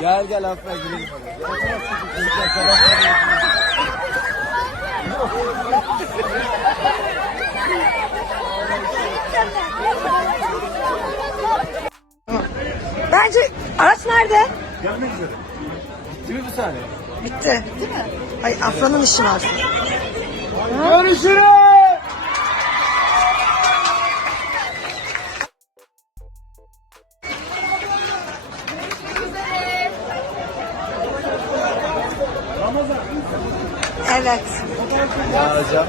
Gel gel Afra girelim. Bence araç nerede? Gelmek üzere. Bitti mi bir saniye? Bitti. Değil mi? Ay Afra'nın işi var. Görüşürüz. Evet. Ya hocam.